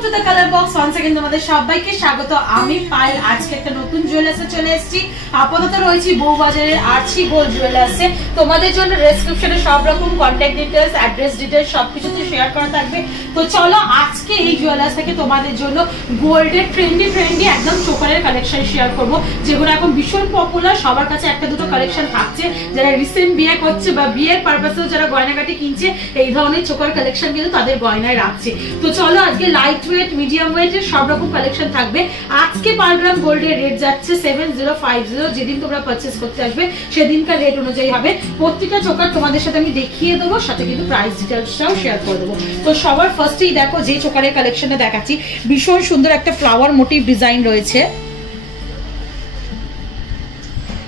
Welcome to the colour box. Once again তোমাদের সবাইকে স্বাগত। আমি পায়েল আজকে একটা নতুন জুয়েলার্সে চলে এসেছি। আপাতত রয়েছি বউবাজারের আরসি গোল্ড জুয়েলার্সে। তোমাদের জন্য ডেসক্রিপশনে সব রকম কন্ট্যাক্ট ডিটেইলস, অ্যাড্রেস ডিটেইলস সবকিছুতে শেয়ার করা থাকবে। তো চলো আজকে এই জুয়েলার্স থেকে তোমাদের জন্য গোল্ডের ট্রেন্ডি একদম চোকারের কালেকশন শেয়ার করব, যেগুলো এখন ভীষণ পপুলার। সবার কাছে একটা দুটো কালেকশন থাকছে। যারা রিসেন্ট বিয়ে করছে বা বিয়ের পারপাসেও যারা গয়নাগাটি কিনছে, এই ধরনের চোকার কালেকশন কিন্তু তাদের গয়নায় রাখছে। তো চলো আজকে লাইট ওয়েট, মিডিয়াম ওয়েটের সব রকম কালেকশন থাকবে। আজকে পার গ্রাম গোল্ডের রেট যাচ্ছে 7050। যেদিন তোমরা পারচেস করতে আসবে সেদিনকার রেট অনুযায়ী হবে। প্রত্যেকটা চোকার তোমাদের সাথে আমি দেখিয়ে দেবো, সাথে কিন্তু প্রাইস ডিটেলসটাও শেয়ার করে দেবো। তো সবার ফার্স্টেই দেখো যে চোকারের কালেকশনটা দেখাচ্ছি, ভীষণ সুন্দর একটা ফ্লাওয়ার মোটিভ ডিজাইন রয়েছে।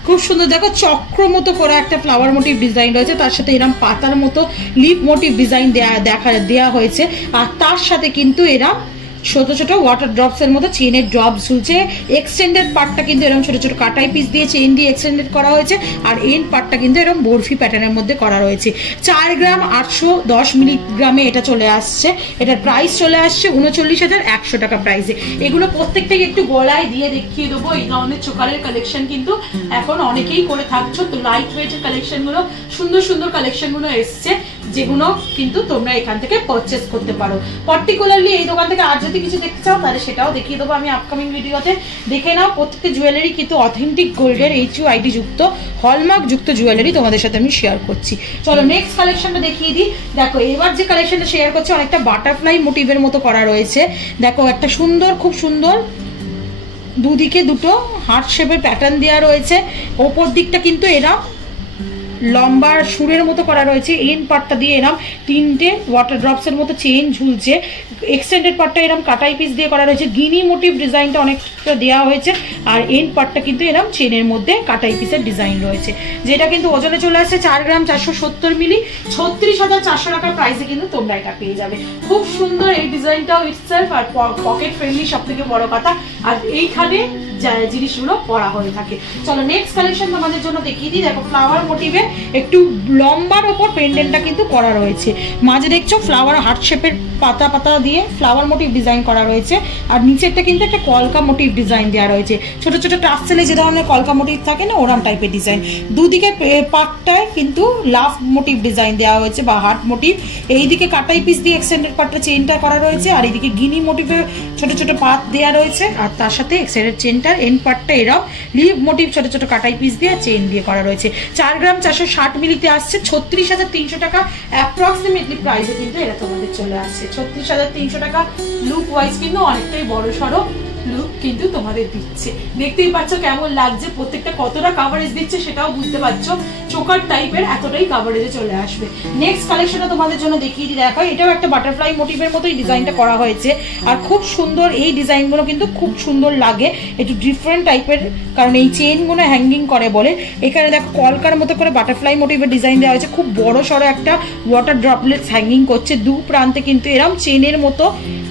খুব সুন্দর দেখো, চক্র মতো করা একটা ফ্লাওয়ার মোটিভ ডিজাইন রয়েছে, তার সাথে এরকম পাতার মতো লিপ মোটিভ ডিজাইন দেওয়া হয়েছে। আর তার সাথে কিন্তু এরা ছোট ছোট ওয়াটার ড্রপস এর মতো চেইনের ড্রপ ঝুলছে। এক্সটেন্ডেড পার্টটা কিন্তু এরকম ছোট ছোট কাটাই পিস দিয়ে চেইন দিয়ে এক্সটেন্ডেড করা হয়েছে। আর এন্ড পার্টটা কিন্তু এরকম বরফি প্যাটার্নের মধ্যে করা রয়েছে। 4 গ্রাম 810 মিলিগ্রামে এটা চলে আসছে। এটার প্রাইস চলে আসছে 39,100 টাকা প্রাইসে। এগুলো প্রত্যেকটাই একটু গলায় দিয়ে দেখিয়ে দেবো। এই ধরনের চোকারের কালেকশন কিন্তু এখন অনেকেই করে থাকছো। তো লাইট ওয়েটের কালেকশন গুলো, সুন্দর সুন্দর কালেকশন গুলো এসছে, যেগুলো কিন্তু তোমরা এখান থেকে পারচেস করতে পারো। পার্টিকুলারলি এই দোকান থেকে আর যদি কিছু দেখতে চাও তাহলে সেটাও দেখিয়ে দেবো আমি আপকামিং ভিডিওতে। দেখে নাও, প্রত্যেকটা জুয়েলারি কিন্তু অথেন্টিক গোল্ডের HUID যুক্ত, হলমার্ক যুক্ত জুয়েলারি তোমাদের সাথে আমি শেয়ার করছি। চলো নেক্সট কালেকশনটা দেখিয়ে দিই। দেখো এবার যে কালেকশনটা শেয়ার করছি অনেকটা বাটারফ্লাই মোটিভের মতো করা রয়েছে। দেখো একটা সুন্দর, খুব সুন্দর দুদিকে দুটো হার্ট শেপের প্যাটার্ন দেওয়া রয়েছে। ওপর দিকটা কিন্তু এরা লম্বা সুরের মতো করা রয়েছে। এন্ড পার্টটা দিয়ে এরম 3টে ওয়াটার ড্রপস এর মতো চেইন ঝুলছে। এক্সটেন্ডেড পার্টটা এরম কাটাই পিস দিয়ে করা রয়েছে। গিনি মোটিভ ডিজাইনটা অনেকটা দেওয়া হয়েছে। আর এন্ড পার্টটা কিন্তু এরম চেইনের মধ্যে কাটাই পিসের ডিজাইন রয়েছে, যেটা কিন্তু ওজনে চলে আসছে 4 গ্রাম 470 মিলি। 36,400 টাকার প্রাইসে কিন্তু তোমরা এটা পেয়ে যাবে। খুব সুন্দর এই ডিজাইনটাও ইটসেলফ, আর পকেট ফ্রেন্ডলি সব থেকে বড় কথা। আর এইখানে জিনিসগুলো পরা হয়ে থাকে। চলো নেক্সট কালেকশন তোমাদের জন্য দেখিয়ে দিই। দেখো ফ্লাওয়ার মোটিভে একটু লম্বার ওপর পেন্ডেন্টটা কিন্তু করা রয়েছে। মাঝে দেখছো ফ্লাওয়ার হার্ট শেপের পাতা পাতা দিয়ে ফ্লাওয়ার মোটিভ ডিজাইন করা রয়েছে। আর নিচেরটা কিন্তু একটা কলকা মোটিভ ডিজাইন দেওয়া রয়েছে। ছোট ছোট টার্সেলে যে ধরনের কলকা মোটিভ থাকে না, ওরাম টাইপের ডিজাইন। দুদিকে পাটটায় কিন্তু লাভ মোটিভ ডিজাইন দেওয়া হয়েছে বা হার্ট মোটিভ। এইদিকে কাটাই পিস দিয়ে এক্সটেন্ডেড পার্টটা চেইনটা করা রয়েছে। আর এইদিকে গিনি মোটিভে ছোট ছোট পাত দেওয়া রয়েছে। আর তার সাথে এক্সটেন্ডেড চেইনটা এন্ড পার্টটা এরকম লিভ মোটিভ ছোট ছোট কাটাই পিস দিয়ে চেইন দিয়ে করা রয়েছে। 4 গ্রাম 460 মিলিতে আসছে 36,300 টাকা অ্যাপ্রক্সিমেটলি প্রাইসে কিন্তু এটা তোমাদের চলে আসছে। 36,300 টাকা। লুক ওয়াইজ কিন্তু অনেকটাই বড় সড়ো লুক কিন্তু তোমাদের দিচ্ছে। দেখতেই পাচ্ছ কেমন লাগছে, প্রত্যেকটা কতটা কাভারেজ দিচ্ছে সেটাও বুঝতে পারছো। চোকার টাইপের এতটাই কাভারেজে চলে আসবে। নেক্সট কালেকশনটা তোমাদের জন্য দেখিয়ে দিই। দেখো এটাও একটা বাটারফ্লাই মোটিভের মতোই ডিজাইনটা করা হয়েছে। আর খুব সুন্দর এই ডিজাইনগুলো কিন্তু খুব সুন্দর লাগে, একটু ডিফারেন্ট টাইপের, কারণ এই চেইনগুলো হ্যাঙ্গিং করে বলে। এখানে দেখো কলকার মতো করে বাটারফ্লাই মোটিভের ডিজাইন দেওয়া হয়েছে। খুব বড় সড়ো একটা ওয়াটার ড্রপলেটস হ্যাঙ্গিং করছে। দু প্রান্তে কিন্তু এরম চেইনের মতো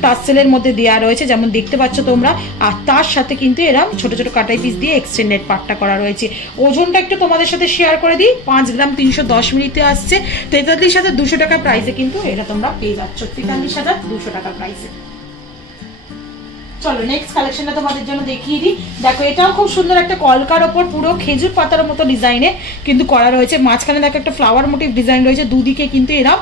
টাসেলের মধ্যে দেওয়া রয়েছে, যেমন দেখতে পাচ্ছ তোমরা। আর তার সাথে কিন্তু এরম ছোট ছোট কাটাই পিস দিয়ে এক্সটেন্ডেড পার্টটা করা রয়েছে। ওজনটা একটু তোমাদের সাথে শেয়ার করে দিই। 5 গ্রাম 310 মিলিতে আসছে 43,200 টাকা প্রাইসে কিন্তু এটা তোমরা পেয়ে যাচ্ছ। 43,200 টাকা প্রাইসে। চলো নেক্সট কালেকশনটা তোমাদের জন্য দেখিয়ে দিই। দেখো এটাও খুব সুন্দর একটা কলকার ওপর পুরো খেজুর পাতার মতো ডিজাইনে কিন্তু করা রয়েছে। মাঝখানে দেখো একটা ফ্লাওয়ার মোটিভ ডিজাইন রয়েছে। দুদিকে কিন্তু এরা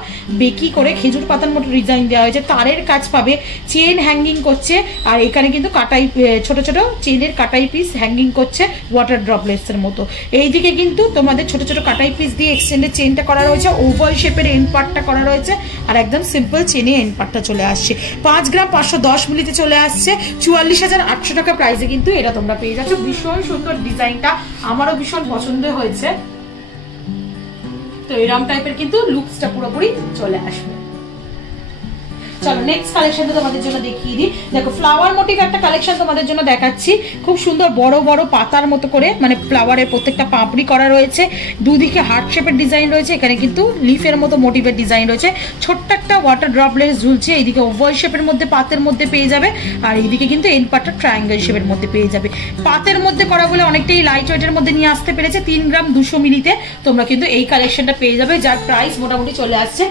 বেকি করে খেজুর পাতার মতো ডিজাইন দেওয়া হয়েছে। তারের কাজ পাবে, চেন হ্যাঙ্গিং করছে। আর এখানে কিন্তু কাটাই ছোট ছোট চেনের কাটাই পিস হ্যাঙ্গিং করছে ওয়াটার ড্রপলেটস এর মতো। এইদিকে কিন্তু তোমাদের ছোট ছোট কাটাই পিস দিয়ে এক্সটেন্ডেড চেনটা করা রয়েছে। ওভাল শেপের এন্ড পার্টটা করা রয়েছে। আর একদম সিম্পল চেনে এন্ড পার্টটা চলে আসছে। 5 গ্রাম 510 মিলিতে চলে আসছে 44,800 টাকা প্রাইসে কিন্তু এটা তোমরা পেয়ে যাচ্ছ। ভীষণ সুন্দর ডিজাইনটা, আমারও ভীষণ পছন্দ হয়েছে। তো এরকম টাইপের কিন্তু লুকসটা পুরোপুরি চলে আসবে। চলো নেক্সট কালেকশনটা তোমাদের জন্য দেখিয়ে দিই। দেখো ফ্লাওয়ার মোটিভ একটা কালেকশন তোমাদের জন্য দেখাচ্ছি। খুব সুন্দর বড় বড় পাতার মতো করে, মানে ফ্লাওয়ারের প্রত্যেকটা পাপড়ি করা রয়েছে। দুদিকে হার্ট শেপের ডিজাইন রয়েছে। এখানে কিন্তু লিফের মতো মোটিভের ডিজাইন রয়েছে। ছোট্ট একটা ওয়াটার ড্রপলেটস ঝুলছে। এইদিকে ওভাল শেপের মধ্যে পাতের মধ্যে পেয়ে যাবে। আর এইদিকে কিন্তু এন্ড পার্টটা ট্রায়াঙ্গেল শেপের মধ্যে পেয়ে যাবে। পাতের মধ্যে করা বলে অনেকটাই লাইট ওয়েটের মধ্যে নিয়ে আসতে পেরেছে। 3 গ্রাম 200 মিলিতে তোমরা কিন্তু এই কালেকশনটা পেয়ে যাবে, যার প্রাইস মোটামুটি চলে আসছে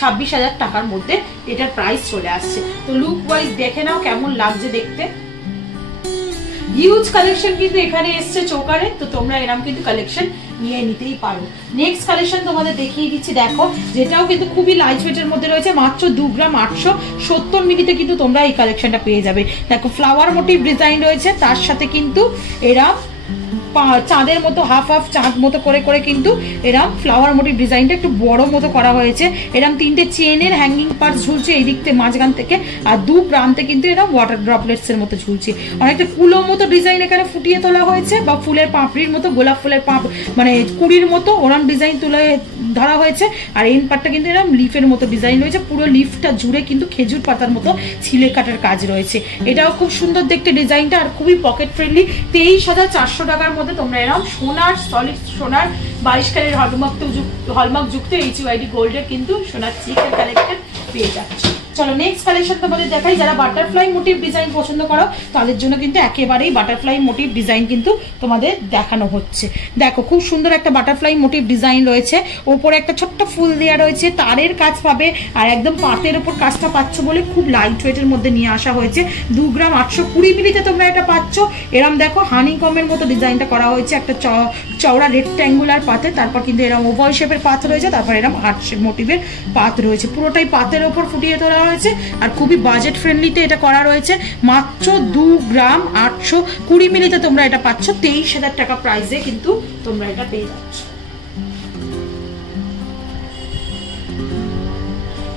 26,000 টাকার মধ্যে এটার প্রাইস চলে আসছে। তো লুক ওয়াইজ দেখে নাও কেমন লাগছে দেখতে। হিউজ কালেকশন কিন্তু এখানে এসছে চোকারে, তো তোমরা এরকম কিন্তু কালেকশন নিয়ে নিতেই পারো। নেক্সট কালেকশন তোমাদের দেখিয়ে দিচ্ছি, দেখো যেটাও কিন্তু খুবই লাইট ওয়েটের মধ্যে রয়েছে, মাত্র 2 গ্রাম 870 মিলিতে কিন্তু তোমরা এই কালেকশনটা পেয়ে যাবে। দেখো ফ্লাওয়ার মোটিভ ডিজাইন রয়েছে, তার সাথে কিন্তু এরা চাঁদের মতো হাফ হাফ চাঁদ মতো করে করে কিন্তু এরম ফ্লাওয়ার মোটিভ ডিজাইনটা একটু বড় মতো করা হয়েছে। এরম 3টে চেনের হ্যাঙ্গিং পার্টস ঝুলছে এই দিক থেকে মাঝখান থেকে, আর দু প্রান্তে কিন্তু এরম ওয়াটার ড্রপলেটস এর মতো ঝুলছে। অনেকটা কুলো মতো ডিজাইন এখানে ফুটিয়ে তোলা হয়েছে, বা ফুলের পাপড়ির মতো, গোলাপ ফুলের মানে কুড়ির মতো ওরম ডিজাইন তুলে ধরা হয়েছে। আর এই পার্টটা কিন্তু এরম লিফের মতো ডিজাইন রয়েছে, পুরো লিফটা জুড়ে কিন্তু খেজুর পাতার মতো ছিলে কাটার কাজ রয়েছে। এটাও খুব সুন্দর দেখতে ডিজাইনটা, আর খুবই পকেট ফ্রেন্ডলি। 23,400 টাকার মধ্যে তোমরা এরকম সোনার সলিড সোনার 22 ক্যারেট হলমার্ক যুক্ত HUID গোল্ডের কিন্তু সোনার চিকের কালেকশন পেয়ে যাচ্ছ। চলো নেক্সট কালেকশন তোমাদের দেখাই। যারা বাটারফ্লাই মোটিভ ডিজাইন পছন্দ করো তাদের জন্য কিন্তু একেবারেই বাটারফ্লাই মোটিভ ডিজাইন কিন্তু তোমাদের দেখানো হচ্ছে। দেখো খুব সুন্দর একটা বাটারফ্লাই মোটিভ ডিজাইন রয়েছে, ওপরে একটা ছোট্ট ফুল দেওয়া রয়েছে, তারের কাজ পাবে, আর একদম পাতের ওপর কাজটা পাচ্ছ বলে খুব লাইট ওয়েটের মধ্যে নিয়ে আসা হয়েছে। 2 গ্রাম 820 মিলিতে তোমরা এটা পাচ্ছ। এরম দেখো হানি কমের মতো ডিজাইনটা করা হয়েছে, একটা চওড়া রেক্ট্যাঙ্গুলার পাতে, তারপর কিন্তু এরম ওভাল শেপের পাত রয়েছে, তারপর এরম হার্ট শেপ মোটিভের পাত রয়েছে, পুরোটাই পাতের ওপর ফুটিয়ে তোলা হয়েছে। আর খুবই বাজেট ফ্রেন্ডলিতে এটা করা রয়েছে, মাত্র 2 গ্রাম 820 মিলিতে তোমরা এটা পাচ্ছ 23,000 টাকা প্রাইসে কিন্তু তোমরা এটা পেয়ে যাচ্ছ।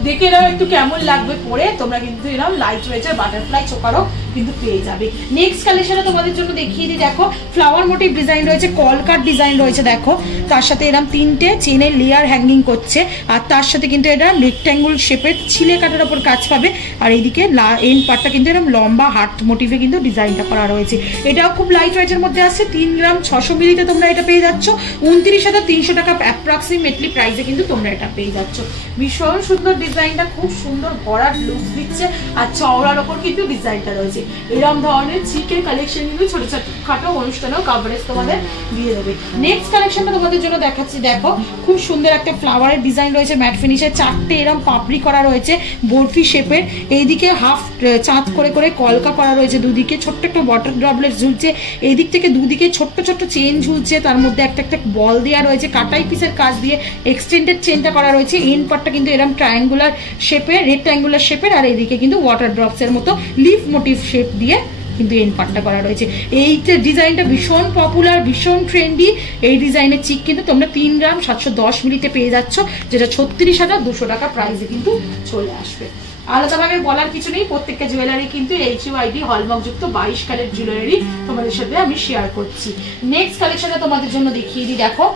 দেখে নাও একটু কেমন লাগবে পরে, তোমরা কিন্তু এরকম লাইট ওয়েটের বাটারফ্লাই চোকারও কিন্তু পেয়ে যাবে। নেক্সট কালেকশনে তোমাদের জন্য দেখিয়ে দিই, দেখো ফ্লাওয়ার মোটিভ ডিজাইন রয়েছে, কলকাট ডিজাইন রয়েছে, দেখো তার সাথে এরকম 3টে চেনের লেয়ার হ্যাঙ্গিং করছে, আর তার সাথে কিন্তু এটা রেক্ট্যাঙ্গুল শেপের ছিলে কাটার ওপর কাজ পাবে। আর এইদিকে এন্ড পার্টটা কিন্তু এরকম লম্বা হার্ট মোটিভে কিন্তু ডিজাইনটা করা রয়েছে। এটাও খুব লাইট ওয়েটের মধ্যে আসছে, 3 গ্রাম 600 মিলিতে তোমরা এটা পেয়ে যাচ্ছ 29,300 টাকা অ্যাপ্রক্সিমেটলি প্রাইসে কিন্তু তোমরা এটা পেয়ে যাচ্ছ। ভীষণ সুন্দর ডিজাইনটা, খুব সুন্দর ভরাট লুক দিচ্ছে, আর চওড়ার ওপর কিন্তু ডিজাইনটা রয়েছে। এরকম ধরনের চিকের কালেকশন কিন্তু ছোট ছোট খাটো অনুষ্ঠানেও কভারেজ তোমাদের দিয়ে দেবে। নেক্সট কালেকশনটা তোমাদের জন্য দেখাচ্ছি, দেখো খুব সুন্দর একটা ফ্লাওয়ারের ডিজাইন রয়েছে, ম্যাট ফিনিশের 4টে এরকম পাপড়ি করা রয়েছে বরফি শেপের, এইদিকে হাফ চাঁদ করে করে কলকা করা রয়েছে, দুদিকে ছোট্ট একটা ওয়াটার ড্রপলেট ঝুলছে, এই দিক থেকে দুদিকে ছোট্ট ছোট্ট চেন ঝুলছে, তার মধ্যে একটা একটা বল দেওয়া রয়েছে, কাটাই পিসের কাজ দিয়ে এক্সটেন্ডেড চেনটা করা রয়েছে। এন্ড পার্টটা কিন্তু এরকম ট্রায়াঙ্গুলার শেপের, রেক্ট্যাঙ্গুলার শেপের, আর এইদিকে কিন্তু ওয়াটার ড্রপস এর মতো লিফ মোটিভ শেপ দিয়ে কিন্তু এন্ড পার্টটা করা রয়েছে। এইটা ডিজাইনটা ভীষণ পপুলার, ভীষণ ট্রেন্ডি। এই ডিজাইনের চিক কিন্তু তোমরা 3 গ্রাম 710 মিলিতে পেয়ে যাচ্ছ, যেটা 36,200 টাকা প্রাইসে কিন্তু চলে আসবে। আলাদাভাবে বলার কিছু নেই, প্রত্যেকটা জুয়েলারি কিন্তু HUID হলমার্ক যুক্ত 22 ক্যারেট জুয়েলারি তোমাদের সাথে আমি শেয়ার করছি। নেক্সট কালেকশনে তোমাদের জন্য দেখিয়ে দিই, দেখো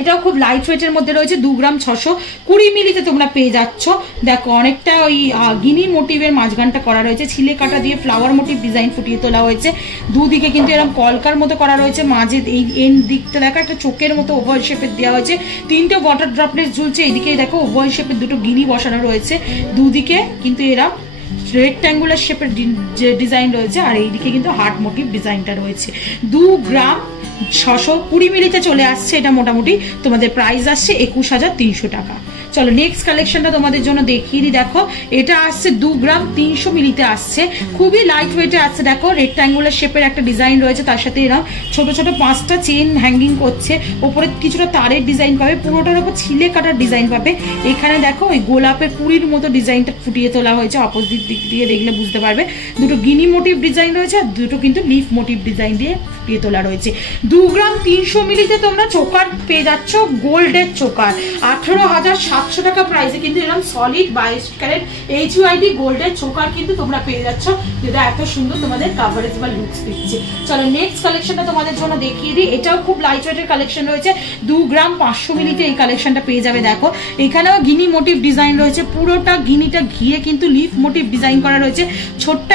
এটাও খুব লাইট ওয়েটের মধ্যে রয়েছে, 2 গ্রাম 620 মিলিতে তোমরা পেয়ে যাচ্ছ। দেখো অনেকটা ওই গিনি মোটিভের মাঝখানটা করা রয়েছে, ছিলে কাটা দিয়ে ফ্লাওয়ার মোটিভ ডিজাইন ফুটিয়ে তোলা হয়েছে, দুদিকে কিন্তু এরকম কলকার মতো করা রয়েছে, মাঝে এই এন্ড দিকটা দেখো একটা চোখের মতো ওভাল শেপের দেওয়া হয়েছে, 3টে ওয়াটার ড্রপলেট ঝুলছে, এইদিকে দেখো ওভাল শেপের 2টো গিনি বসানো রয়েছে, দুদিকে কিন্তু এরকম রেক্ট্যাঙ্গুলার শেপের ডিজাইন রয়েছে, আর এইদিকে কিন্তু হার্ট মোটিভ ডিজাইনটা রয়েছে। 2 গ্রাম 620 মিলিতে চলে আসছে, এটা মোটামুটি তোমাদের প্রাইস আসছে 21,300 টাকা। চলো নেক্সট কালেকশনটা তোমাদের জন্য দেখিয়ে দিই, দেখো এটা আসছে 2 গ্রাম 300 মিলিতে আসছে, খুবই লাইট ওয়েটে আসছে। দেখো রেক্ট্যাঙ্গুলার শেপের একটা ডিজাইন রয়েছে, তার সাথে এরকম ছোট ছোট 5টা চেন হ্যাঙ্গিং করছে, ওপরে কিছুটা তারের ডিজাইন পাবে, পুরোটার ওপর ছিলে কাটার ডিজাইন পাবে। এখানে দেখো ওই গোলাপের কুড়ির মতো ডিজাইনটা ফুটিয়ে তোলা হয়েছে, অপোজিট দিক দিয়ে দেখলে বুঝতে পারবে। 2টো গিনি মোটিভ ডিজাইন রয়েছে, আর 2টো কিন্তু লিফ মোটিভ ডিজাইন দিয়ে ফুটিয়ে তোলা রয়েছে। 2 গ্রাম 300 মিলিতে তোমরা চোকার পেয়ে যাচ্ছ, গোল্ডের চোকার 18,700 টাকা প্রাইসে কিন্তু এরকম সলিড 22 ক্যারেট HUID গোল্ডের চোকার কিন্তু তোমরা পেয়ে যাচ্ছ, যেটা এত সুন্দর তোমাদের কাভারেজ বা লুকস দিচ্ছে। চলো নেক্সট কালেকশনটা তোমাদের জন্য দেখিয়ে দিই, এটাও খুব লাইট ওয়েটের কালেকশন রয়েছে, 2 গ্রাম 500 মিলিতে এই কালেকশনটা পেয়ে যাবে। দেখো এখানেও গিনি মোটিভ ডিজাইন রয়েছে, পুরোটা গিনিটা ঘিরে কিন্তু লিফ মোটিভ ডিজাইন করা রয়েছে, ছোট্ট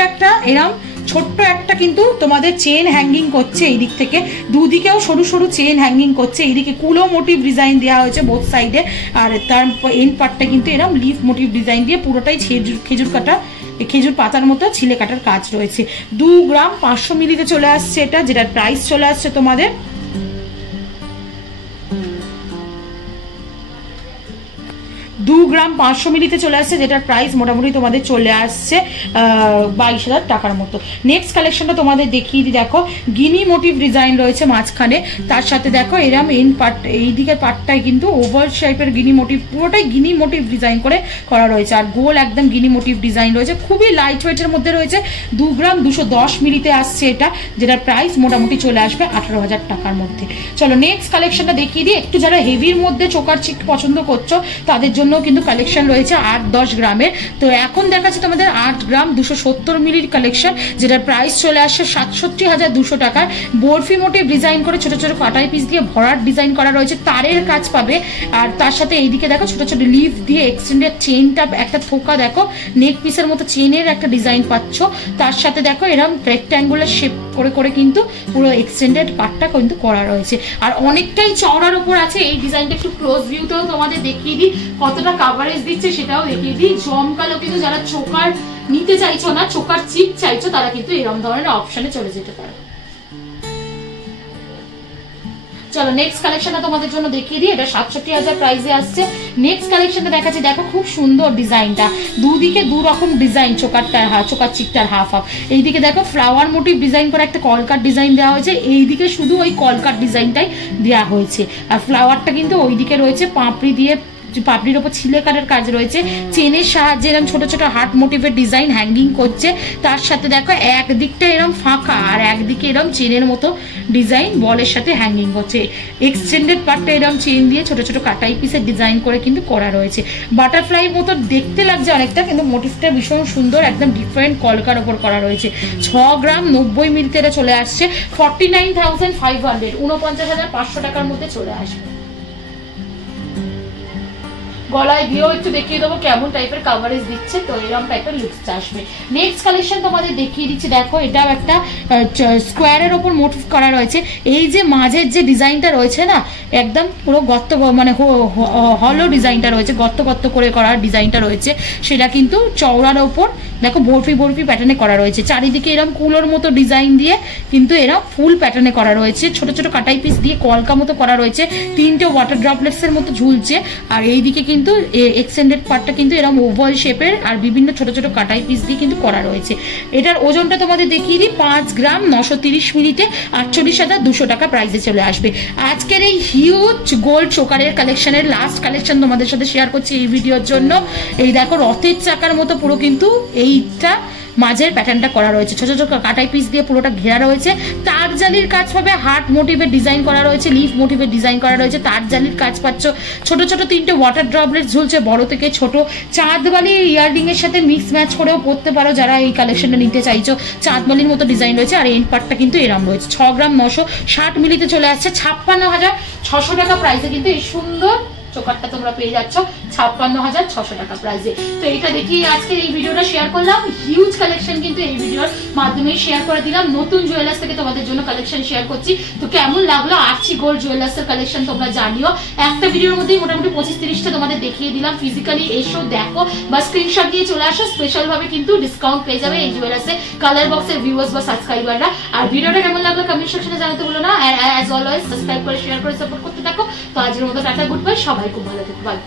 একটা কিন্তু তোমাদের চেন হ্যাঙ্গিং করছে, এই দিক থেকে দুদিকেও সরু সরু চেন হ্যাঙ্গিং করছে, এইদিকে কুলো মোটিভ ডিজাইন দেওয়া হয়েছে বোথ সাইডে, আর তার এন্ড পার্টটা কিন্তু এরকম লিফ মোটিভ ডিজাইন দিয়ে পুরোটাই খেজুর কাটা, খেজুর পাতার মতো ছিলে কাটার কাজ রয়েছে। 2 গ্রাম 500 মিলিতে চলে আসছে এটা, যেটার প্রাইস চলে আসছে তোমাদের 2 গ্রাম 500 মিলিতে চলে আসছে, যেটার প্রাইস মোটামুটি তোমাদের চলে আসছে 22,000 টাকার মতো। নেক্সট কালেকশনটা তোমাদের দেখিয়ে দিই। দেখো গিনি মোটিভ ডিজাইন রয়েছে মাঝখানে, তার সাথে দেখো এরম এন পার্ট, এই দিকের পার্টটাই কিন্তু ওভার শেপের গিনি মোটিভ, পুরোটাই গিনি মোটিভ ডিজাইন করে করা রয়েছে, আর গোল একদম গিনি মোটিভ ডিজাইন রয়েছে। খুবই লাইট ওয়েটের মধ্যে রয়েছে, 2 গ্রাম 210 মিলিতে আসছে এটা, যেটার প্রাইস মোটামুটি চলে আসবে 18,000 টাকার মধ্যে। চলো নেক্সট কালেকশনটা দেখিয়ে দিই। একটু যারা হেভির মধ্যে চোকার চিক পছন্দ করছো তাদের জন্য কিন্তু কালেকশন রয়েছে 8-10 গ্রামের। তো এখন দেখাচ্ছে তোমাদের 8 গ্রাম 270 মিলির কালেকশন, যেটার প্রাইস চলে আসছে 67,200 টাকার। বরফি মোটিভ ডিজাইন করে ছোট ছোট কাটাই পিস দিয়ে ভরাট ডিজাইন করা রয়েছে, তারের কাজ পাবে। আর তার সাথে এইদিকে দেখো ছোট ছোট লিফ দিয়ে এক্সটেন্ডেড চেনটা, একটা থোকা দেখো নেক পিসের মতো চেনের একটা ডিজাইন পাচ্ছ। তার সাথে দেখো এরকম রেক্ট্যাঙ্গুলার শেপ করে করে কিন্তু পুরো এক্সটেন্ডেড পার্টটা কিন্তু করা রয়েছে, আর অনেকটাই চওড়ার উপর আছে। এই ডিজাইনটা একটু ক্লোজ ভিউতেও তোমাদের দেখিয়ে দিই, কতটা কাভারেজ দিচ্ছে সেটাও দেখিয়ে দিই। জমকালো কিন্তু যারা চোকার নিতে চাইছো না, চোকার চিপ চাইছো, তারা কিন্তু এরকম ধরনের অপশনে চলে যেতে পারো। চলো নেক্সট কালেকশনটা তোমাদের জন্য দেখিয়ে দিই। এটা 67,000 প্রাইসে আসছে। নেক্সট কালেকশনটা দেখাচ্ছি, দেখো খুব সুন্দর ডিজাইনটা, দুদিকে দু রকম ডিজাইন, চোকারটার চোকার চিকটার হাফ হাফ। এইদিকে দেখো ফ্লাওয়ার মোটিভ ডিজাইন করে একটা কলকাট ডিজাইন দেওয়া হয়েছে, এইদিকে শুধু ওই কলকাট ডিজাইনটাই দেওয়া হয়েছে, আর ফ্লাওয়ারটা কিন্তু ওইদিকে রয়েছে পাপড়ি দিয়ে, পাপড়ির ওপর ছিলেকারের কাজ রয়েছে, চেনের সাহায্যে এরকম ছোট ছোট হার্ট মোটিভের ডিজাইন হ্যাঙ্গিং করছে। তার সাথে দেখো একদিকটা এরকম ফাঁকা আর একদিকে এরকম চেনের মতো ডিজাইন বলের সাথে হ্যাঙ্গিং করছে। এক্সটেন্ডেড পার্টটা এরকম চেন দিয়ে ছোট ছোট কাটাই পিসের ডিজাইন করে কিন্তু করা রয়েছে। বাটারফ্লাই মতো দেখতে লাগছে অনেকটা, কিন্তু মোটিভটা ভীষণ সুন্দর, একদম ডিফারেন্ট কলকার ওপর করা রয়েছে। 6 গ্রাম 90 মিলিতে এটা চলে আসছে 49,500, 49,500 টাকার মধ্যে চলে আসবে। গলায় দিয়েও একটু দেখিয়ে দেবো কেমন টাইপের কাভারেজ দিচ্ছে, তো এরকম টাইপের লুকস আসবে। নেক্সট কালেকশন তোমাদের দেখিয়ে দিচ্ছি। দেখো এটাও একটা স্কোয়ারের ওপর মোটিভ করা রয়েছে। এই যে মাঝের যে ডিজাইনটা রয়েছে না, একদম পুরো গর্ত, মানে হলো ডিজাইনটা রয়েছে, গর্ত গর্ত করে করা ডিজাইনটা রয়েছে, সেটা কিন্তু চওড়ার ওপর দেখো বরফি বরফি প্যাটার্নে করা রয়েছে। চারিদিকে এরকম কুলোর মতো ডিজাইন দিয়ে কিন্তু এরা ফুল প্যাটার্নে করা রয়েছে, ছোট ছোট কাটাই পিস দিয়ে কলকা মতো করা রয়েছে, 3টে ওয়াটার ড্রপলেটস এর মতো ঝুলছে। আর এইদিকে কিন্তু এক্সটেন্ডেড পার্টটা কিন্তু এরকম ওভাল শেপের আর বিভিন্ন ছোট ছোট কাটাই পিস দিয়ে কিন্তু করা রয়েছে। এটার ওজনটা তোমাদের দেখিয়ে দিই, 5 গ্রাম 930 মিলিতে 48,200 টাকা প্রাইসে চলে আসবে। আজকের এই হিউজ গোল্ড চোকারের কালেকশনের লাস্ট কালেকশন তোমাদের সাথে শেয়ার করছি এই ভিডিওর জন্য। এই দেখো রথের চাকার মতো পুরো কিন্তু এইটা মাঝের প্যাটার্নটা করা রয়েছে, ছোট ছোট কাটাই পিস দিয়ে পুরোটা ঘেরা রয়েছে। তার জালির কাজ পাবে, হার্ট মোটিভের ডিজাইন করা রয়েছে, লিফ মোটিভের ডিজাইন করা রয়েছে, তার জালির কাজ পাচ্ছ। ছোট ছোট 3টে ওয়াটার ড্রপলেট ঝুলছে, বড় থেকে ছোট। চাঁদবালি ইয়াররিং এর সাথে মিক্স ম্যাচ করেও পরতে পারো যারা এই কালেকশনটা নিতে চাইছো। চাঁদবালির মতো ডিজাইন রয়েছে, আর এন্ড পার্টটা কিন্তু এরম রয়েছে। 6 গ্রাম 960 মিলিতে চলে আসছে 56,600 টাকা প্রাইসে কিন্তু এই সুন্দর চোকারটা তোমরা পেয়ে যাচ্ছ 56,600 টাকা প্রাইসে। তো এটা দেখি আজকে এই ভিডিওটা শেয়ার করলাম। হিউজ কালেকশন কিন্তু এই ভিডিওর মাধ্যমে শেয়ার করে দিলাম। নতুন জুয়েলার্স থেকে তোমাদের জন্য কালেকশন শেয়ার করছি। তো কেমন লাগলো আরচি গোল্ড জুয়েলার্স এর কালেকশন তোমরা জানিও। একটা ভিডিওর মধ্যেই মোটামুটি 25-30টা তোমাদের দেখিয়ে দিলাম। ফিজিক্যালি এসো দেখো বা স্ক্রিনশট দিয়ে চলে আসো, স্পেশাল ভাবে কিন্তু ডিসকাউন্ট পেয়ে যাবে এই জুয়েলার্সে কালার বক্সের ভিউয়ার্স বা সাবস্ক্রাইবাররা। আর ভিডিওটা কেমন লাগলো কমেন্ট সেকশনে জানাতে ভুলো না। আর অ্যাজ অলওয়েজ সাবস্ক্রাইব করে শেয়ার করে সাপোর্ট করতে থাকো। তো আজকের মতো টাটা, গুড বাই, সবাই খুব ভালো থেকো, বাই।